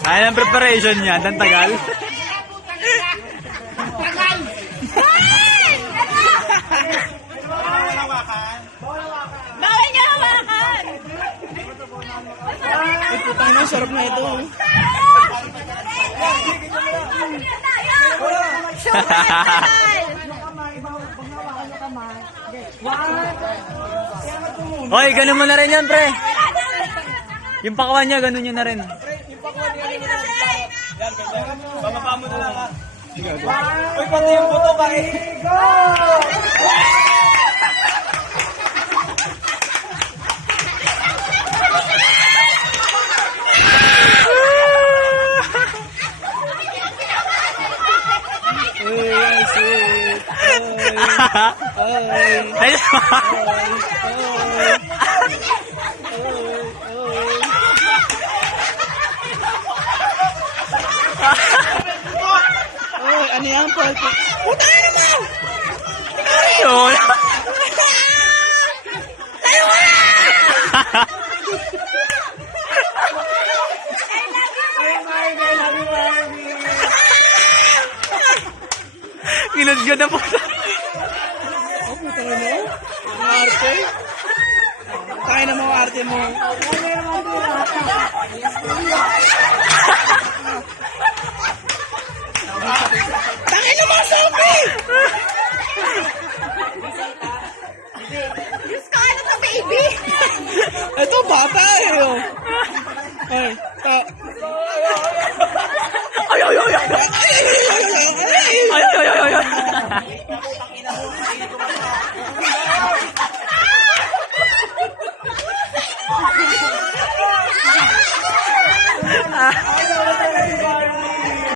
Kaya ng preparation niya, ang tagal. Bawal niya hawakan! Ay, putang na, sarap na ito. Hoy, ganun mo na rin yan, pre. Yung pakawan niya, ganun niya na rin. Bababa mo na lang ha. Uy, pati yung buto ka eh. Ay, Uy, ano yan, Paul? Putang ina mo! yun. Kinudyo na po. Oh, putang ina mo. Ang arte. Kaya na mga arte mo. Tangin na mga zombie! Diyos ko, ano to, baby? Ito, bata eh. Oh. Ay, Ay, ay, ay, ay.